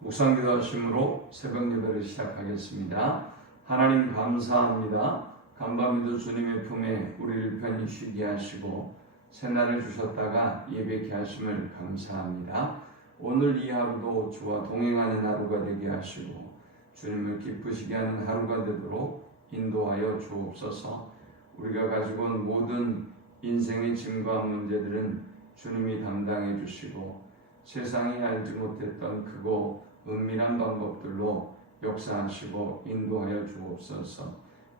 묵상기도 하심으로 새벽 예배를 시작하겠습니다. 하나님 감사합니다. 간밤에도 주님의 품에 우리를 편히 쉬게 하시고 새날을 주셨다가 예배케 하심을 감사합니다. 오늘 이 하루도 주와 동행하는 하루가 되게 하시고 주님을 기쁘시게 하는 하루가 되도록 인도하여 주옵소서. 우리가 가지고 온 모든 인생의 짐과 문제들은 주님이 담당해 주시고 세상이 알지 못했던 크고 은밀한 방법들로 역사하시고 인도하여 주옵소서.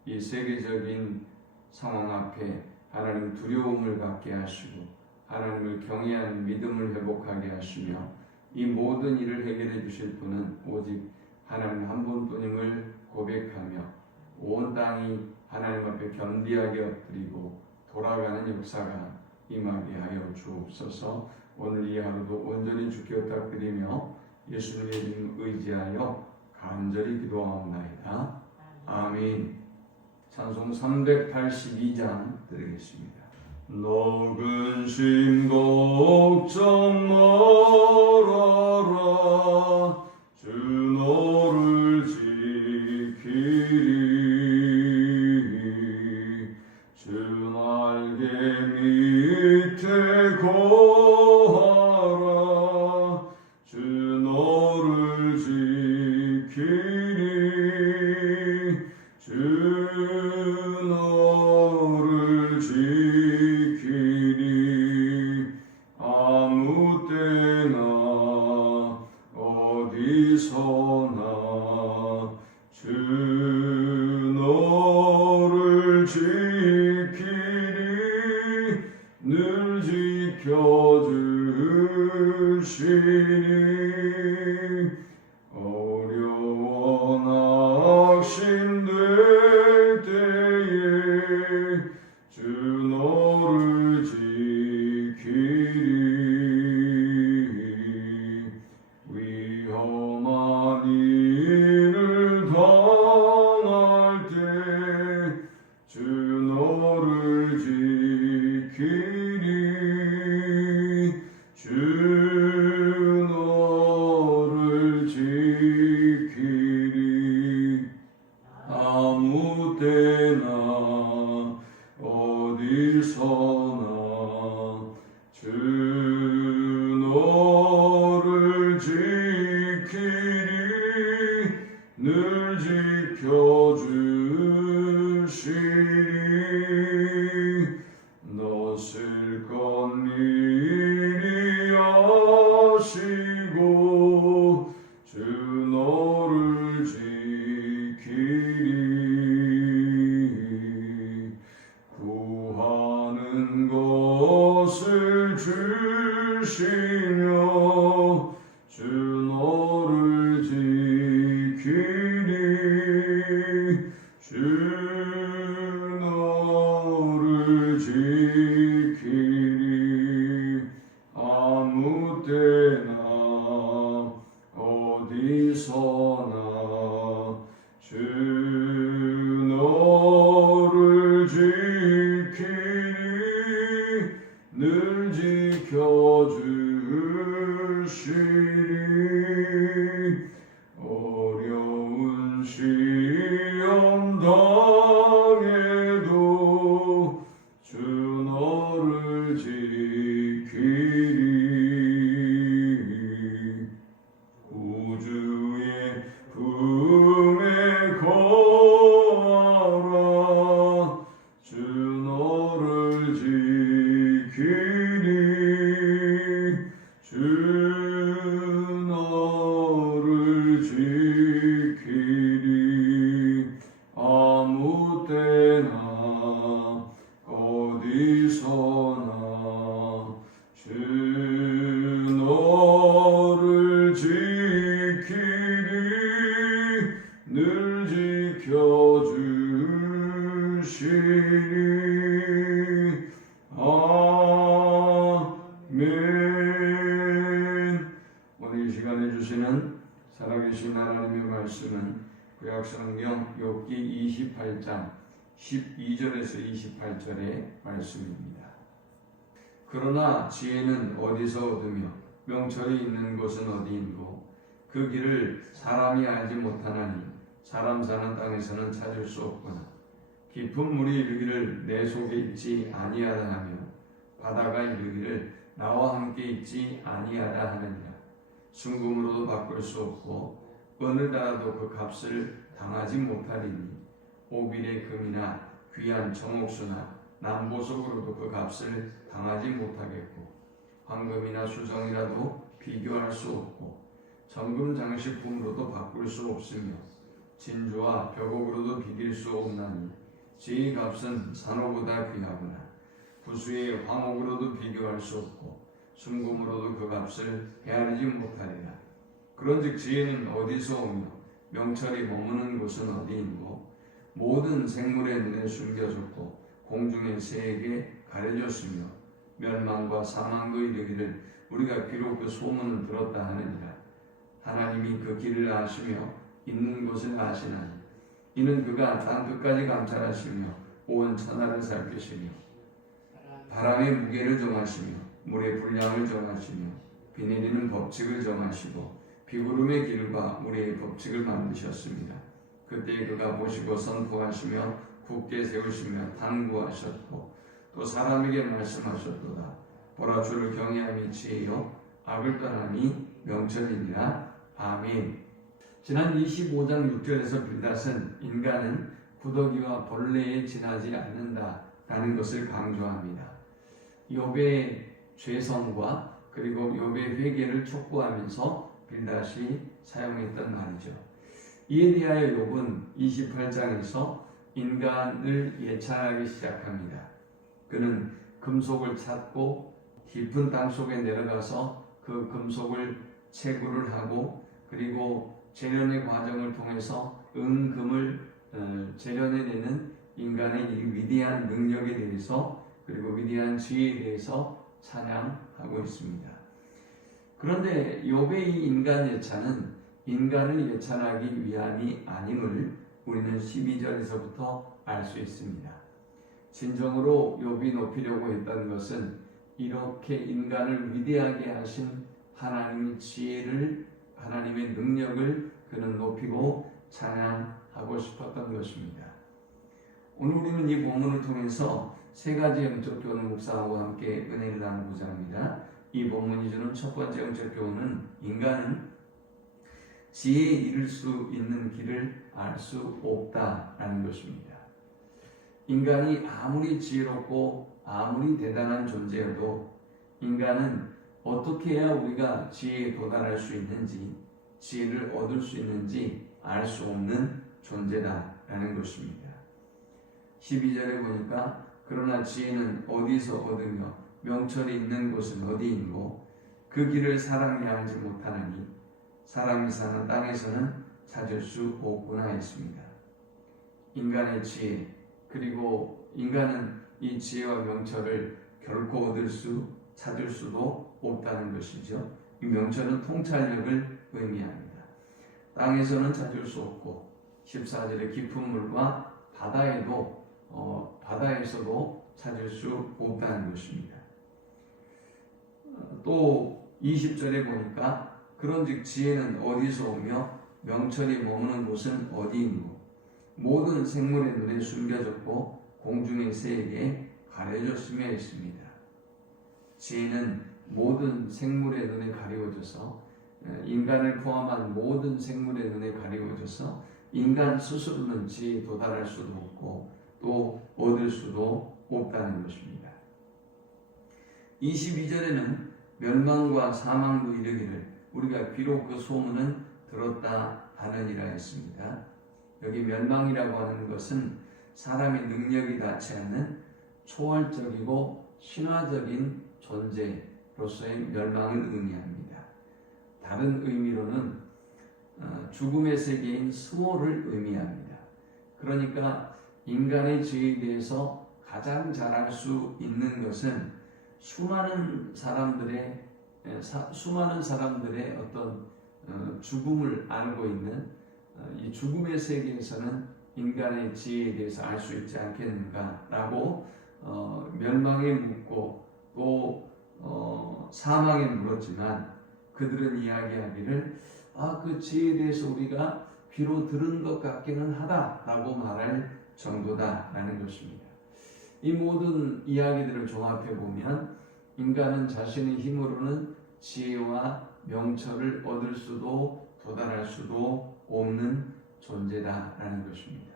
이 세계적인 상황 앞에 하나님 두려움을 갖게 하시고 하나님을 경외하는 믿음을 회복하게 하시며 이 모든 일을 해결해 주실 분은 오직 하나님 한 분뿐임을 고백하며 온 땅이 하나님 앞에 겸비하게 엎드리고 돌아가는 역사가 임하게 하여 주옵소서. 오늘 이 하루도 온전히 주께 부탁드리며 예수님의 이름 의지하여 간절히 기도하옵나이다. 아멘. 찬송 382장 드리겠습니다. 녹은 심 걱정 말아라. 주 너를 지키리. 주 날개 밑에 거하라. 주 너를 지키리. 주 너를 지키리. 아무 때나 어디서나 주 너를 지키리. 늘 지켜주시니 어려워 낙심될 때에 주 너를 지키리. 위험한 일을 당할 때 주 너를 지키리. 주 너를 지키리. 아무 때나 어디서나 주 너를 지키리. 늘 지켜주시리. 너 쓸 것 미리 아시고 주 너를 지키리. 구하는 것을 주시며 주 너를 지키리. 주 너를 지키리. 아무 때나 어디서나 주 너를 지키리. 늘 지켜주시리. 어려운 시험 당해도 주 너를 지키리. 우주의 품에 거하라. 주 너를 지키리. 주 너를 지키리. 아무 때나 어디서나 주 너를 지키리. 늘 지켜주시리. 아멘. 오늘 이 시간에 주시는 살아계신 하나님의 말씀은 구약성경 욥기 28장 12절에서 28절의 말씀입니다. 그러나 지혜는 어디서 얻으며 명철이 있는 곳은 어디인고 그 길을 사람이 알지 못하나니 사람 사는 땅에서는 찾을 수 없구나. 깊은 물이 이르기를 내 속에 있지 아니하다 하며 바다가 이르기를 나와 함께 있지 아니하다 하느니라. 순금으로도 바꿀 수 없고 어느 나라도 그 값을 당하지 못하리니 오빌의 금이나 귀한 정옥수나 남보석으로도 그 값을 당하지 못하겠고 황금이나 수정이라도 비교할 수 없고 정금 장식품으로도 바꿀 수 없으며 진주와 벽옥으로도 비길 수 없나니 지의 값은 산호보다 귀하구나. 부수의 황옥으로도 비교할 수 없고 순금으로도 그 값을 헤아리지 못하리라. 그런즉 지혜는 어디서 오며 명철이 머무는 곳은 어디인고 모든 생물의 눈에 숨겨졌고 공중의 새에게 가려졌으며 멸망과 사망도 이르기를 우리가 비록 그 소문을 들었다 하느니라. 하나님이 그 길을 아시며 있는 곳을 아시나니 이는 그가 땅 끝까지 감찰하시며 온 천하를 살피시며 바람의 무게를 정하시며 물의 분량을 정하시며 비 내리는 법칙을 정하시고 비구름의 길과 우리의 법칙을 만드셨습니다. 그때 그가 보시고 선포하시며 굳게 세우시며 당부하셨고 또 사람에게 말씀하셨도다. 보라 주를 경외함이 지혜요 악을 떠남이 명철이니라. 아멘. 지난 25장 6절에서 빌닷은 인간은 구더기와 벌레에 지나지 않는다라는 것을 강조합니다. 욥의 죄성과 그리고 욥의 회개를 촉구하면서 빌닷이 사용했던 말이죠. 이에 대하여 욥은 28장에서 인간을 예찬하기 시작합니다. 그는 금속을 찾고 깊은 땅 속에 내려가서 그 금속을 채굴을 하고 그리고 재련의 과정을 통해서 은금을 재련해내는 인간의 이 위대한 능력에 대해서 그리고 위대한 지혜에 대해서 찬양하고 있습니다. 그런데 욥의 이 인간 예찬은 인간을 예찬하기 위함이 아님을 우리는 12절에서부터 알 수 있습니다. 진정으로 욥이 높이려고 했던 것은 이렇게 인간을 위대하게 하신 하나님의 지혜를 하나님의 능력을 그는 높이고 찬양하고 싶었던 것입니다. 오늘 우리는 이 본문을 통해서 세 가지 영적 교훈을 묵상하고 함께 은혜를 나누고자 합니다. 이 본문이 주는 첫 번째 영적 교훈은 인간은 지혜에 이를 수 있는 길을 알 수 없다라는 것입니다. 인간이 아무리 지혜롭고 아무리 대단한 존재여도 인간은 어떻게 해야 우리가 지혜에 도달할 수 있는지 지혜를 얻을 수 있는지 알 수 없는 존재다라는 것입니다. 12절에 보니까 그러나 지혜는 어디서 얻으며 명철이 있는 곳은 어디인고 그 길을 사람이 알지 못하나니 사람이 사는 땅에서는 찾을 수 없구나 했습니다. 인간의 지혜 그리고 인간은 이 지혜와 명철을 결코 찾을 수도 없다는 것이죠. 이 명철은 통찰력을 의미합니다. 땅에서는 찾을 수 없고 14절의 깊은 물과 바다에서도 찾을 수 없다는 것입니다. 또 20절에 보니까 그런즉 지혜는 어디서 오며 명철이 머무는 곳은 어디인고 모든 생물의 눈에 숨겨졌고 공중의 새에게 가려졌으며 했습니다. 지혜는 모든 생물의 눈에 가리워져서 인간을 포함한 모든 생물의 눈에 가리워져서 인간 스스로는 지혜에 도달할 수도 없고 또 얻을 수도 없다는 것입니다. 22절에는 멸망과 사망도 이르기를 우리가 비록 그 소문은 들었다 하느니라 했습니다. 여기 멸망이라고 하는 것은 사람의 능력이 닿지 않는 초월적이고 신화적인 존재로서의 멸망을 의미합니다. 다른 의미로는 죽음의 세계인 수호를 의미합니다. 그러니까 인간의 죄에 대해서 가장 잘 알 수 있는 것은 수많은 사람들의 어떤 죽음을 알고 있는 이 죽음의 세계에서는 인간의 지혜에 대해서 알 수 있지 않겠는가라고 멸망에 묻고 또 사망에 물었지만 그들은 이야기하기를 그 지혜에 대해서 우리가 비로 들은 것 같기는 하다라고 말할 정도다라는 것입니다. 이 모든 이야기들을 종합해 보면 인간은 자신의 힘으로는 지혜와 명철을 얻을 수도 도달할 수도 없는 존재다라는 것입니다.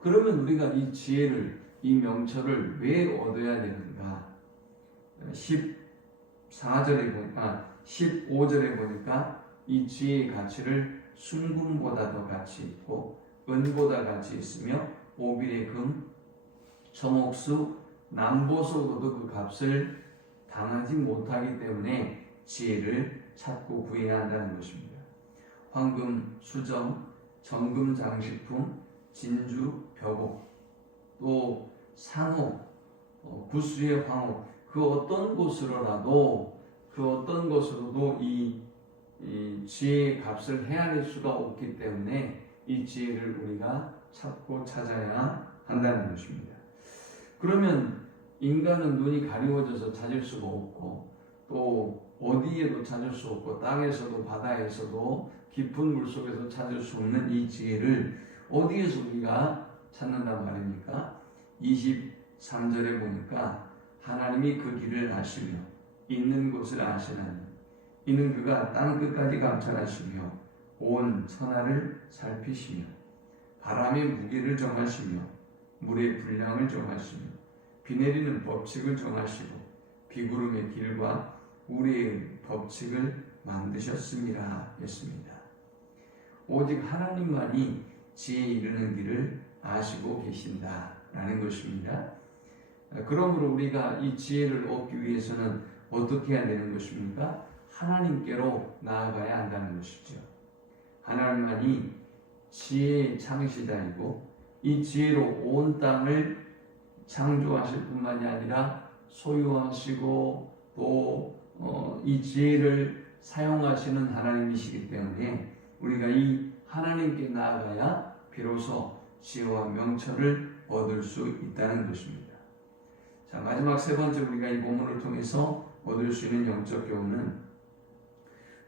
그러면 우리가 이 지혜를, 이 명철을 왜 얻어야 되는가? 14절에 보니까, 15절에 보니까 이 지혜의 가치를 순금보다 더 가치 있고 은보다 가치 있으며 오빌의 금, 정옥수, 남보석으로도 그 값을 당하지 못하기 때문에 지혜를 찾고 구해야 한다는 것입니다. 황금, 수정, 정금 장식품, 진주, 벽옥, 또 산옥, 구수의 황옥, 그 어떤 곳으로도 이 지혜의 값을 헤아릴 수가 없기 때문에 이 지혜를 우리가 찾고 찾아야 한다는 것입니다. 그러면 인간은 눈이 가리워져서 찾을 수가 없고 또 어디에도 찾을 수 없고 땅에서도 바다에서도 깊은 물속에서 찾을 수 없는 이 지혜를 어디에서 우리가 찾는단 말입니까? 23절에 보니까 하나님이 그 길을 아시며 있는 곳을 아시나니 이는 그가 땅 끝까지 감찰하시며 온 천하를 살피시며 바람의 무게를 정하시며 물의 분량을 정하시며 비 내리는 법칙을 정하시고 비구름의 길과 우리의 법칙을 만드셨습니다. 했습니다. 오직 하나님만이 지혜에 이르는 길을 아시고 계신다라는 것입니다. 그러므로 우리가 이 지혜를 얻기 위해서는 어떻게 해야 되는 것입니까? 하나님께로 나아가야 한다는 것이죠. 하나님만이 지혜의 창시자이고 이 지혜로 온 땅을 창조하실 뿐만이 아니라 소유하시고 또 이 지혜를 사용하시는 하나님이시기 때문에 우리가 이 하나님께 나아가야 비로소 지혜와 명철을 얻을 수 있다는 것입니다. 자, 마지막 세 번째 우리가 이 본문을 통해서 얻을 수 있는 영적 교훈은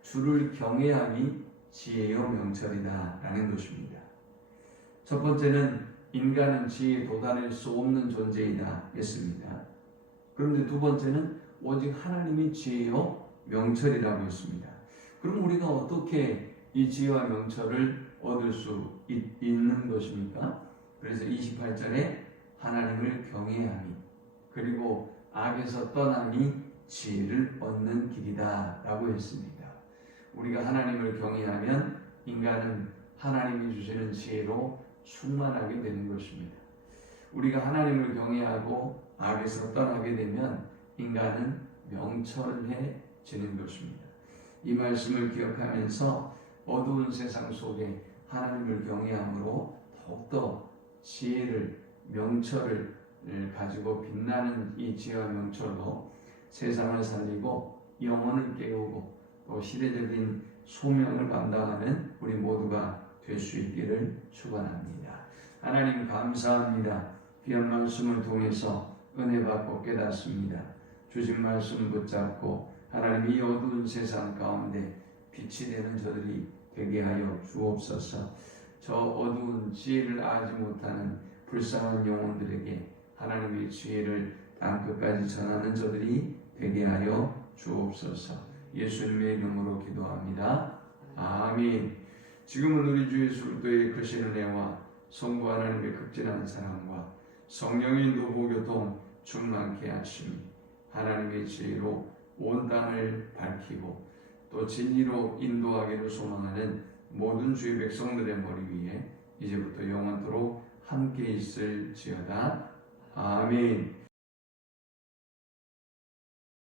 주를 경외함이 지혜요 명철이다 라는 것입니다. 첫 번째는 인간은 지혜에 도달할 수 없는 존재이다 했습니다. 그런데 두 번째는 오직 하나님이 지혜요 명철이라고 했습니다. 그럼 우리가 어떻게 이 지혜와 명철을 얻을 수 있는 것입니까? 그래서 28절에 하나님을 경외함이 그리고 악에서 떠남이 지혜를 얻는 길이다 라고 했습니다. 우리가 하나님을 경외하면 인간은 하나님이 주시는 지혜로 충만하게 되는 것입니다. 우리가 하나님을 경외하고 악에서 떠나게 되면 인간은 명철해지는 것입니다. 이 말씀을 기억하면서 어두운 세상 속에 하나님을 경외함으로 더욱더 지혜를, 명철을 가지고 빛나는 이 지혜와 명철로 세상을 살리고 영혼을 깨우고 또 시대적인 소명을 감당하는 우리 모두가 될 수 있기를 축원합니다. 하나님 감사합니다. 귀한 말씀을 통해서 은혜 받고 깨닫습니다. 주신 말씀 붙잡고 하나님 이 어두운 세상 가운데 빛이 되는 저들이 되게 하여 주옵소서. 저 어두운 지혜를 알지 못하는 불쌍한 영혼들에게 하나님의 지혜를 땅끝까지 전하는 저들이 되게 하여 주옵소서. 예수님의 이름으로 기도합니다. 아멘. 지금은 우리 주 예수 그리스도의 크신 은혜와 성부 하나님의 극진한 사랑과 성령의 인도 보교통 충만케 하심이 하나님의 지혜로 온 땅을 밝히고 또 진리로 인도하기를 소망하는 모든 주의 백성들의 머리 위에 이제부터 영원토록 함께 있을지어다. 아멘.